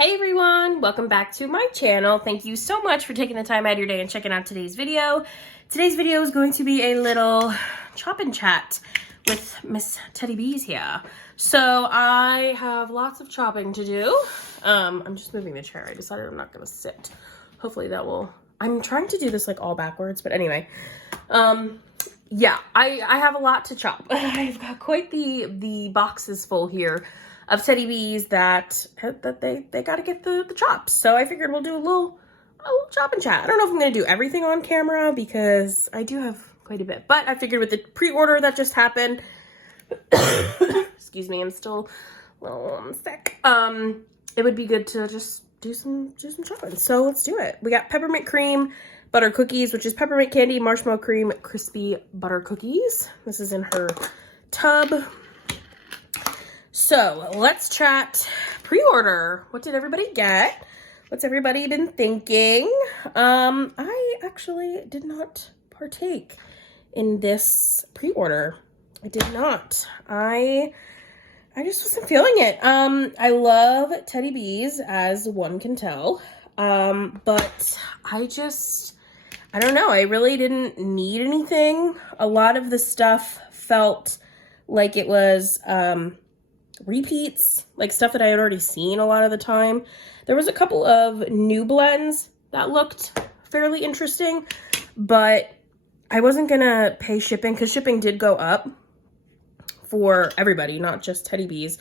Hey everyone, welcome back to my channel. Thank you so much for taking the time out of your day and checking out today's video. Today's video is going to be a little chop and chat with Miss Teddy Bees here. So I have lots of chopping to do. I'm just moving the chair. I decided I'm not gonna sit. Hopefully that will, I'm trying to do this like all backwards, but anyway. Yeah, I have a lot to chop. I've got quite the boxes full here of Teddy Bees that they got to get the chops. So I figured we'll do a little chop and chat. I don't know if I'm going to do everything on camera because I do have quite a bit. But I figured with the pre-order that just happened, excuse me, I'm still a little sick. It would be good to just do some chopping. So let's do it. We got peppermint cream butter cookies, which is peppermint candy, marshmallow cream, crispy butter cookies. This is in her tub. So let's chat pre-order. What did everybody get? What's everybody been thinking? I actually did not partake in this pre-order. I did not. I just wasn't feeling it. I love Teddy Bees, as one can tell. But I don't know. I really didn't need anything. A lot of the stuff felt like it was, repeats, like stuff that I had already seen a lot of the time. There was a couple of new blends that looked fairly interesting, but I wasn't gonna pay shipping because shipping did go up for everybody, not just Teddy Bees,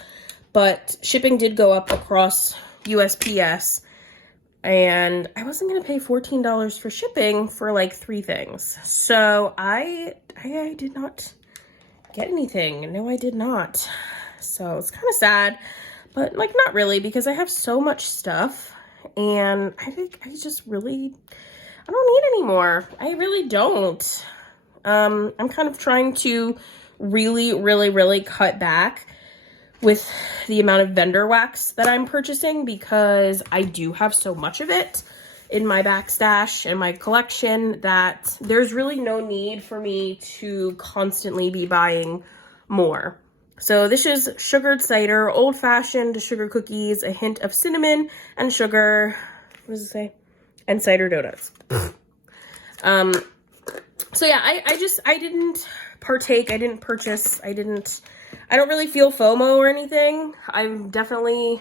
but shipping did go up across USPS, and I wasn't gonna pay $14 for shipping for like 3 things. So I did not get anything. No, I did not. So it's kind of sad, but like not really, because I have so much stuff and I don't need any more. I really don't. I'm kind of trying to really cut back with the amount of vendor wax that I'm purchasing, because I do have so much of it in my backstash and my collection that there's really no need for me to constantly be buying more. So this is sugared cider, old-fashioned sugar cookies, a hint of cinnamon and sugar, what does it say? And cider donuts. So yeah, I didn't partake, I didn't purchase, I don't really feel FOMO or anything. I'm definitely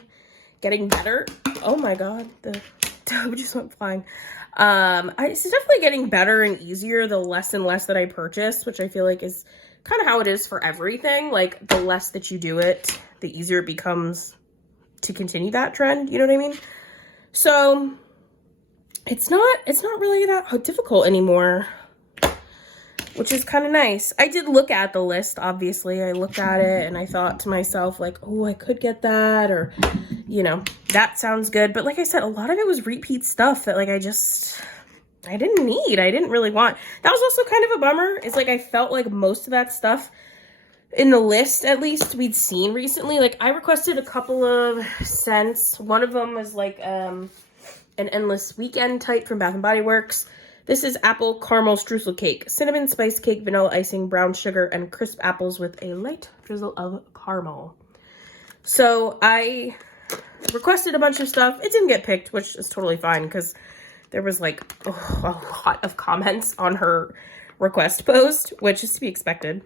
getting better. Oh my God, the tub just went flying. It's definitely getting better and easier the less and less that I purchase, which I feel like is kind of how it is for everything. Like the less that you do it, the easier it becomes to continue that trend. You know what I mean? So it's not really that difficult anymore, which is kind of nice. I did look at the list, obviously. I looked at it and I thought to myself like, oh, I could get that, or, you know, that sounds good. But like I said, a lot of it was repeat stuff that like I didn't need, I didn't really want. That was also kind of a bummer. It's like I felt like most of that stuff in the list, at least, we'd seen recently. Like I requested a couple of scents. One of them was like an Endless Weekend type from Bath & Body Works. This is apple caramel streusel cake, cinnamon spice cake, vanilla icing, brown sugar, and crisp apples with a light drizzle of caramel. So I requested a bunch of stuff. It didn't get picked, which is totally fine because there was like a lot of comments on her request post, which is to be expected.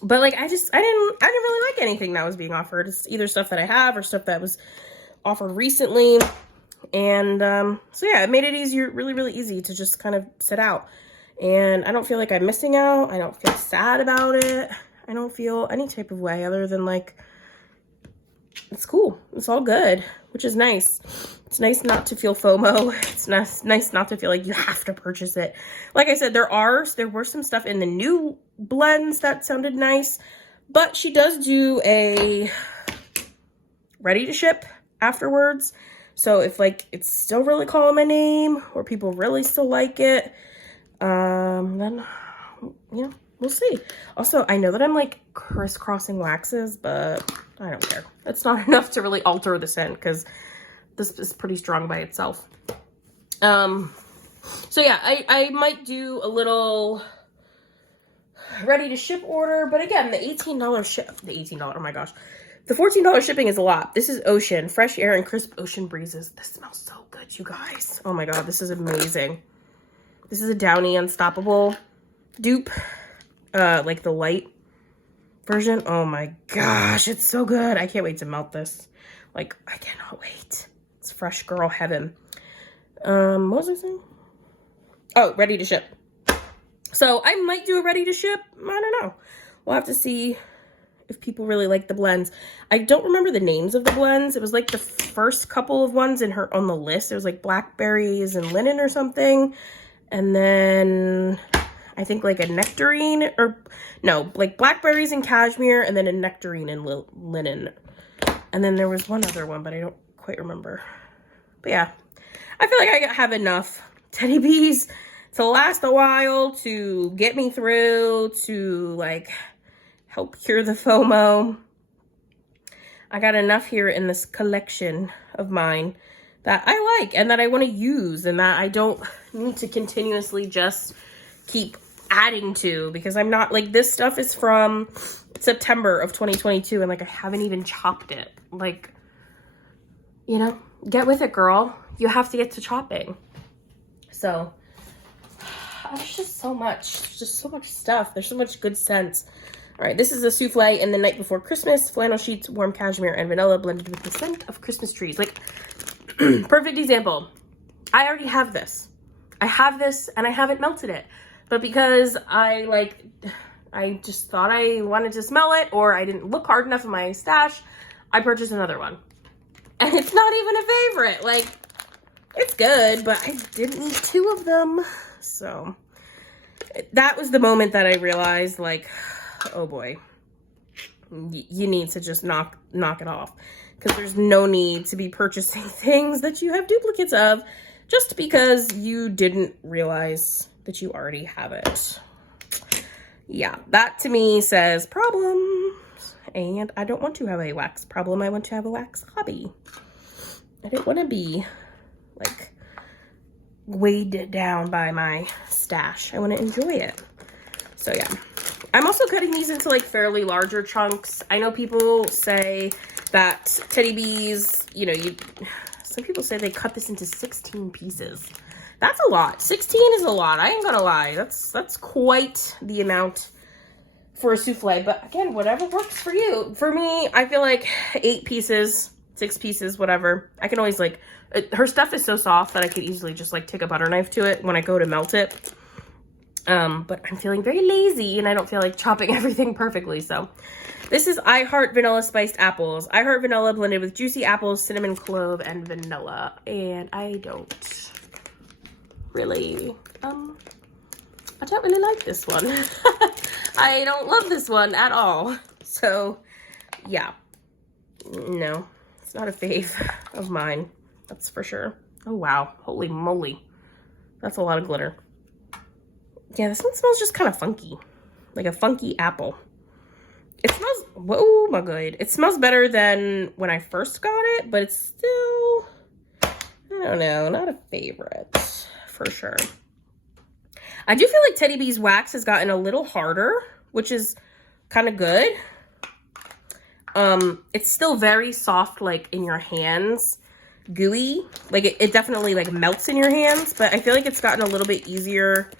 But like I didn't really like anything that was being offered. It's either stuff that I have or stuff that was offered recently. And so yeah, it made it easier, really easy to just kind of sit out. And I don't feel like I'm missing out. I don't feel sad about it. I don't feel any type of way other than like, it's cool. It's all good, which is nice. It's nice not to feel FOMO. It's nice not to feel like you have to purchase it. Like I said, there were some stuff in the new blends that sounded nice, but she does do a ready to ship afterwards. So if like it's still really calling my name or people really still like it, then, you know, we'll see. Also, I know that I'm like crisscrossing waxes, but I don't care. It's not enough to really alter the scent because this is pretty strong by itself. So yeah, I might do a little ready to ship order, but again, the $18 ship, oh my gosh, The $14 shipping is a lot. This is Ocean, fresh air and crisp ocean breezes. This smells so good, you guys. Oh my God, this is amazing. This is a Downy Unstoppable dupe, like the light version. Oh my gosh, it's so good. I can't wait to melt this. Like, I cannot wait. It's fresh girl heaven. What was I saying? Oh, ready to ship. So I might do a ready to ship. I don't know. We'll have to see if people really like the blends. I don't remember the names of the blends. It was like the first couple of ones on the list. It was like blackberries and linen or something. And then I think like a nectarine, or no, like blackberries and cashmere, and then a nectarine and linen. And then there was one other one, but I don't quite remember. But yeah, I feel like I have enough Teddy Bees to last a while, to get me through, to like help cure the FOMO. I got enough here in this collection of mine that I like and that I want to use, and that I don't need to continuously just keep adding to, because I'm not, like, this stuff is from September of 2022 and like I haven't even chopped it. Like, you know, get with it, girl. You have to get to chopping. So there's just so much, stuff. There's so much good scents. All right, this is a souffle in the night before Christmas, flannel sheets, warm cashmere, and vanilla blended with the scent of Christmas trees. Like, perfect example. I already have this. I have this and I haven't melted it. But because I just thought I wanted to smell it, or I didn't look hard enough in my stash, I purchased another one. And it's not even a favorite. Like, it's good, but I didn't need two of them. So that was the moment that I realized, like, oh boy, you need to just knock it off, because there's no need to be purchasing things that you have duplicates of just because you didn't realize that you already have it. Yeah, that to me says problems, and I don't want to have a wax problem. I want to have a wax hobby. I didn't want to be like weighed down by my stash. I want to enjoy it. So yeah. I'm also cutting these into like fairly larger chunks. I know people say that Teddy Bees, you know, some people say they cut this into 16 pieces. That's a lot. 16 is a lot. I ain't gonna lie. That's quite the amount for a souffle. But again, whatever works for you. For me, I feel like 8 pieces, 6 pieces, whatever. I can always like, her stuff is so soft that I could easily just like take a butter knife to it when I go to melt it. But I'm feeling very lazy and I don't feel like chopping everything perfectly. So this is I Heart Vanilla Spiced Apples. I Heart Vanilla blended with juicy apples, cinnamon, clove, and vanilla. And I don't really like this one. I don't love this one at all. So yeah, no, it's not a fave of mine. That's for sure. Oh wow, holy moly. That's a lot of glitter. Yeah, this one smells just kind of funky. Like a funky apple. It smells, whoa my god. It smells better than when I first got it, but it's still, I don't know, not a favorite for sure. I do feel like Teddy Bees wax has gotten a little harder, which is kind of good. It's still very soft, like in your hands, gooey. Like it definitely like melts in your hands, but I feel like it's gotten a little bit easier,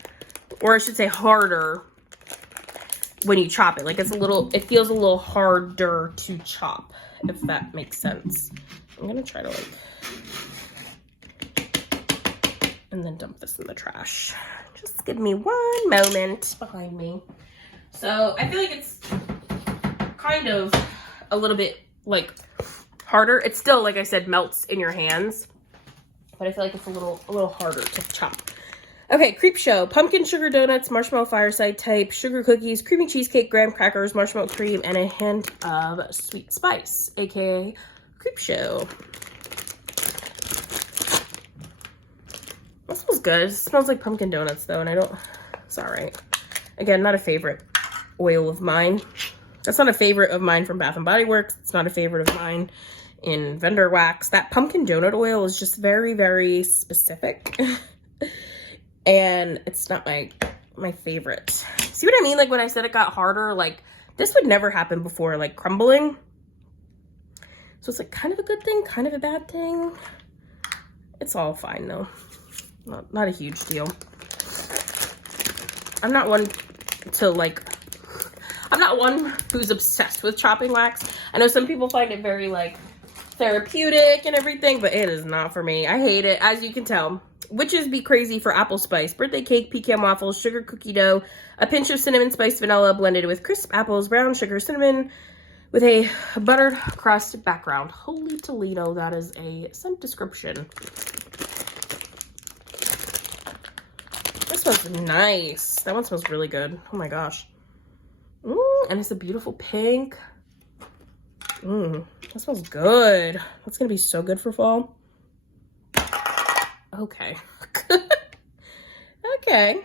or I should say harder, when you chop it. Like it feels a little harder to chop, if that makes sense. I'm gonna try to like, and then dump this in the trash. Just give me one moment behind me. So I feel like it's kind of a little bit like harder. It still, like I said, melts in your hands, but I feel like it's a little harder to chop. Okay, Creep Show. Pumpkin sugar donuts, marshmallow fireside type, sugar cookies, creamy cheesecake, graham crackers, marshmallow cream, and a hint of sweet spice, aka Creep Show. That smells good. It smells like pumpkin donuts though, and it's all right. Again, not a favorite oil of mine. That's not a favorite of mine from Bath & Body Works. It's not a favorite of mine in vendor wax. That pumpkin donut oil is just very, very specific. And it's not my favorite. See what I mean? Like when I said it got harder, like this would never happen before, like crumbling. So it's like kind of a good thing, kind of a bad thing. It's all fine though. Not a huge deal. I'm not one who's obsessed with chopping wax. I know some people find it very like therapeutic and everything, but it is not for me. I hate it, as you can tell. Witches be crazy for apple spice, birthday cake, pecan waffles, sugar cookie dough, a pinch of cinnamon spice vanilla blended with crisp apples, brown sugar, cinnamon, with a buttered crust background. Holy Toledo, that is a scent description. This smells nice. That one smells really good. Oh my gosh. And it's a beautiful pink. That smells good. That's gonna be so good for fall. Okay. Okay.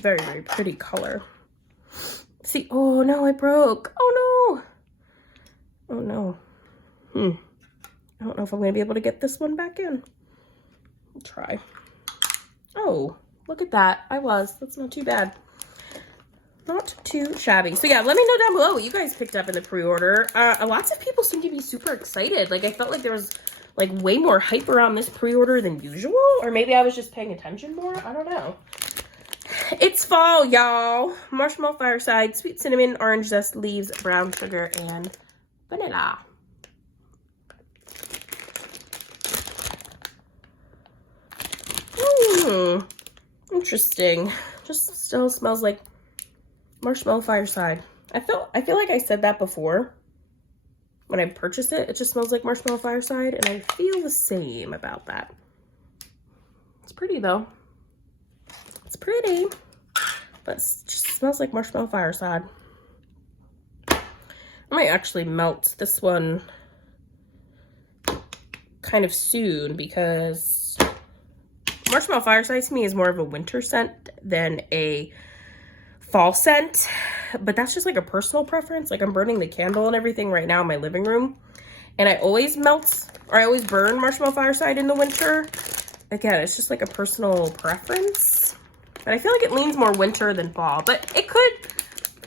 Very, very pretty color. See, oh no, I broke. Oh no. Oh no. I don't know if I'm gonna be able to get this one back in. I'll try. Oh, look at that. That's not too bad. Not too shabby. So yeah, let me know down below what you guys picked up in the pre-order. Lots of people seem to be super excited. Like I felt like there was like way more hype around this pre-order than usual, or maybe I was just paying attention more. I don't know. It's fall, y'all. Marshmallow fireside, sweet cinnamon, orange zest, leaves, brown sugar, and vanilla. Interesting. Just still smells like marshmallow fireside. I feel like I said that before when I purchased it. It just smells like marshmallow fireside, and I feel the same about that. It's pretty though. It's pretty, but it just smells like marshmallow fireside. I might actually melt this one kind of soon, because marshmallow fireside to me is more of a winter scent than a fall scent, but that's just like a personal preference. Like I'm burning the candle and everything right now in my living room, and I always burn marshmallow fireside in the winter. Again, it's just like a personal preference, but I feel like it leans more winter than fall. But it could,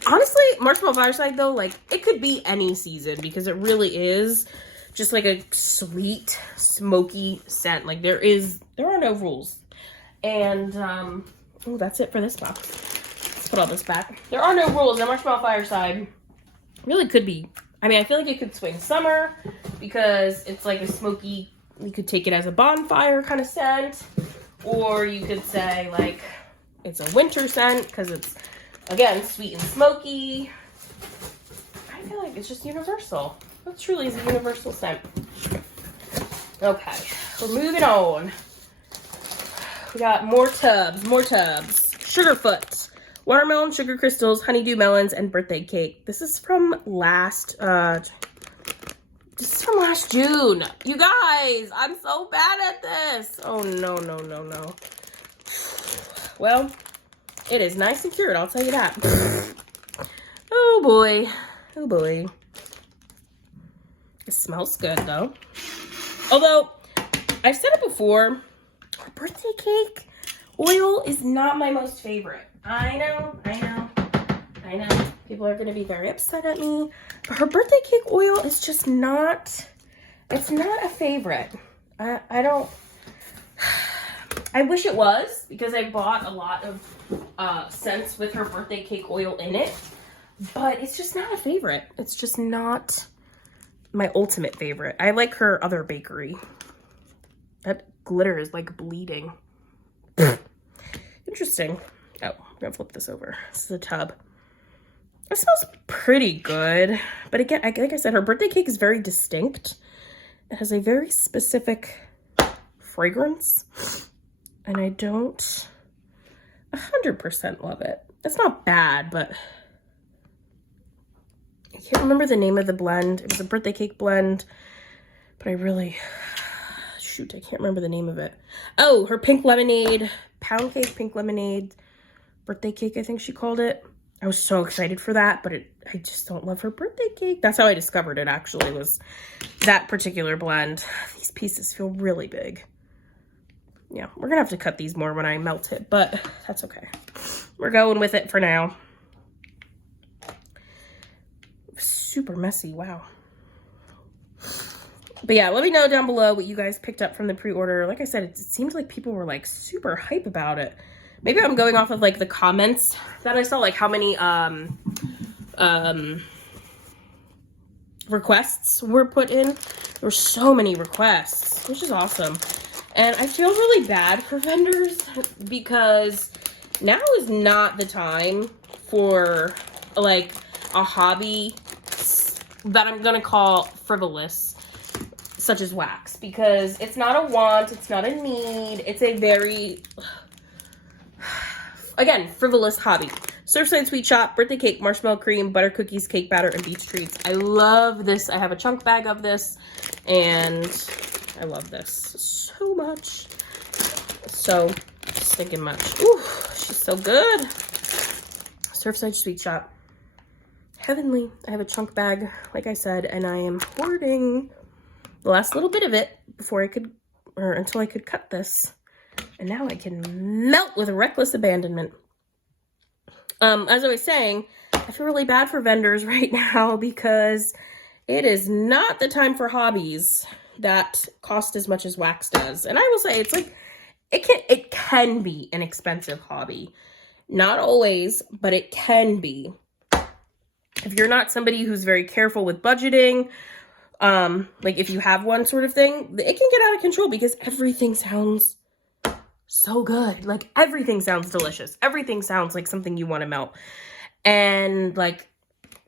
honestly, marshmallow fireside though, like it could be any season, because it really is just like a sweet, smoky scent. Like there are no rules. And oh, that's it for this box. Let's put all this back. There are no rules. And marshmallow fireside really could be, I mean, I feel like it could swing summer because it's like a smoky, you could take it as a bonfire kind of scent, or you could say like it's a winter scent because it's, again, sweet and smoky. I feel like it's just universal. It truly is a universal scent. Okay, we're moving on. We got more tubs. Sugarfoot, watermelon, sugar crystals, honeydew melons, and birthday cake. This is from last June. You guys, I'm so bad at this. Oh no. Well, it is nice and cured, I'll tell you that. Oh boy. It smells good though. Although, I've said it before, birthday cake oil is not my most favorite. I know. People are going to be very upset at me, but her birthday cake oil is just not, it's not a favorite. I wish it was, because I bought a lot of scents with her birthday cake oil in it, but it's just not a favorite. It's just not my ultimate favorite. I like her other bakery. That glitter is like bleeding. Interesting. Oh, I'm gonna flip this over. This is a tub. It smells pretty good, but again, like I said, her birthday cake is very distinct. It has a very specific fragrance, and I don't 100% love it. It's not bad, but I can't remember the name of the blend. It was a birthday cake blend, but I really, shoot, I can't remember the name of it. Oh, her pink lemonade, pound cake pink lemonade, birthday cake, I think she called it. I was so excited for that, but I just don't love her birthday cake. That's how I discovered it, actually, was that particular blend. These pieces feel really big. Yeah, we're gonna have to cut these more when I melt it, but that's okay. We're going with it for now. super messy. Wow. But yeah, let me know down below what you guys picked up from the pre-order. Like I said, it seemed like people were like super hype about it. Maybe I'm going off of like the comments that I saw, like how many requests were put in. There were so many requests, which is awesome. And I feel really bad for vendors because now is not the time for like a hobby that I'm gonna call frivolous, such as wax, because it's not a want, it's not a need, it's a very, again, frivolous hobby. Surfside Sweet Shop, birthday cake, marshmallow cream, butter cookies, cake batter, and beach treats. I love this. I have a chunk bag of this, and I love this so much. So stinking much. Ooh, she's so good. Surfside Sweet Shop. Heavenly. I have a chunk bag, like I said, and I am hoarding the last little bit of it before I could, or until I could cut this. And now I can melt with reckless abandonment. As I was saying, I feel really bad for vendors right now because it is not the time for hobbies that cost as much as wax does. And I will say, it's like, it can be an expensive hobby. Not always, but it can be. If you're not somebody who's very careful with budgeting, like if you have one sort of thing, it can get out of control because everything sounds so good. Like everything sounds delicious. Everything sounds like something you want to melt. And like,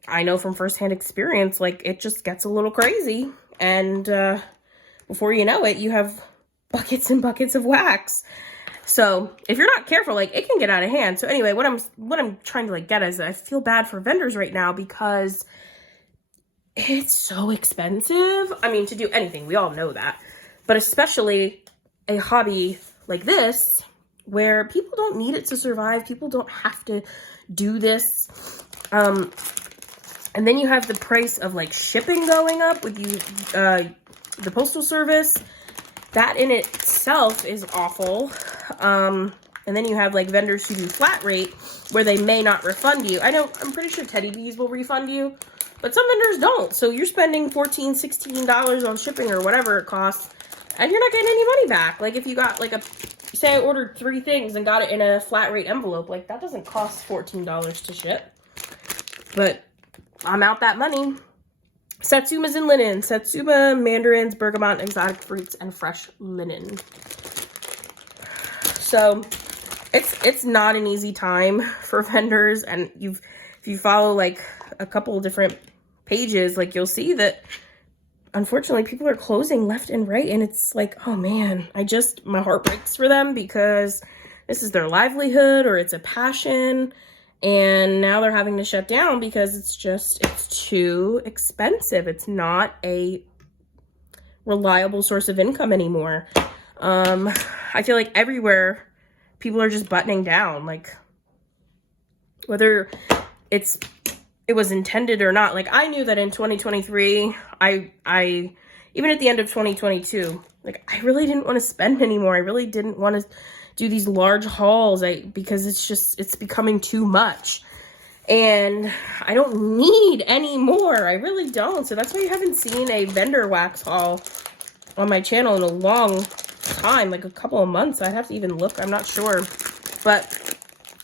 I know from firsthand experience, like it just gets a little crazy. And before you know it, you have buckets and buckets of wax. So if you're not careful, like it can get out of hand. So anyway, what I'm trying to like get is I feel bad for vendors right now because it's so expensive. I mean, to do anything, we all know that, but especially a hobby like this, where people don't need it to survive. People don't have to do this. And then you have the price of like shipping going up with the postal service. That in itself is awful. And then you have like vendors who do flat rate where they may not refund you. I'm pretty sure Teddy Bees will refund you, but some vendors don't. So you're spending $14, $16 on shipping or whatever it costs, and you're not getting any money back. Like if you got like say I ordered 3 things and got it in a flat rate envelope, like that doesn't cost $14 to ship. But I'm out that money. Satsumas and linen. Satsuma, mandarins, bergamot, exotic fruits, and fresh linen. So it's not an easy time for vendors. And if you follow like a couple different pages, like you'll see that unfortunately people are closing left and right, and it's like, oh man, my heart breaks for them because this is their livelihood or it's a passion, and now they're having to shut down because it's too expensive. It's not a reliable source of income anymore. I feel like everywhere people are just buttoning down, like whether it was intended or not. Like I knew that in 2023, I even at the end of 2022, like I really didn't want to spend anymore. I really didn't want to do these large hauls because it's becoming too much. And I don't need any more. I really don't. So that's why you haven't seen a vendor wax haul on my channel in a long time, like a couple of months. I'd have to even look. I'm not sure. But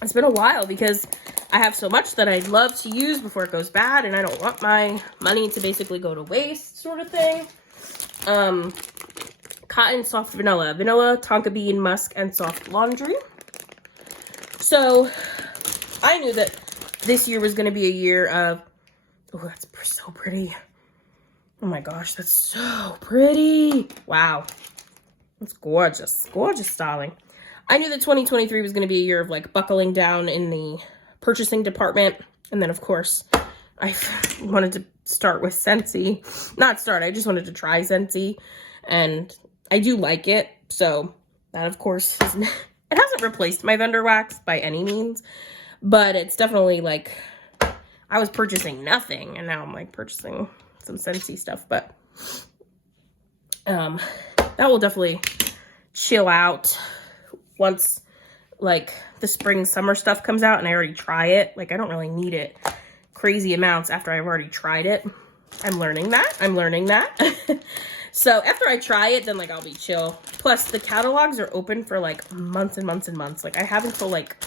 it's been a while because I have so much that I'd love to use before it goes bad, and I don't want my money to basically go to waste, sort of thing. Cotton soft vanilla, tonka bean, musk, and soft laundry. So I knew that this year was going to be a year of, oh, that's so pretty. Oh my gosh, that's so pretty. Wow. That's gorgeous. Gorgeous styling. I knew that 2023 was going to be a year of like buckling down in the purchasing department. And then of course I wanted to start with Scentsy. I just wanted to try Scentsy, and I do like it. So that of course it hasn't replaced my vendor wax by any means, but it's definitely like I was purchasing nothing and now I'm like purchasing some Scentsy stuff. But that will definitely chill out once like the spring summer stuff comes out and I already try it. Like I don't really need it crazy amounts after I've already tried it. I'm learning that. So after I try it, then like I'll be chill. Plus the catalogs are open for like months and months and months. Like I have until like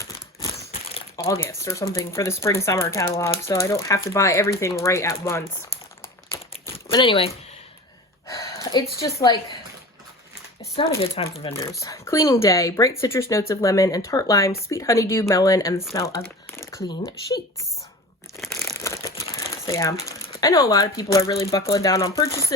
August or something for the spring summer catalog, so I don't have to buy everything right at once. But anyway, it's just like, it's not a good time for vendors. Cleaning day, bright citrus notes of lemon and tart lime, sweet honeydew melon, and the smell of clean sheets. So yeah, I know a lot of people are really buckling down on purchases.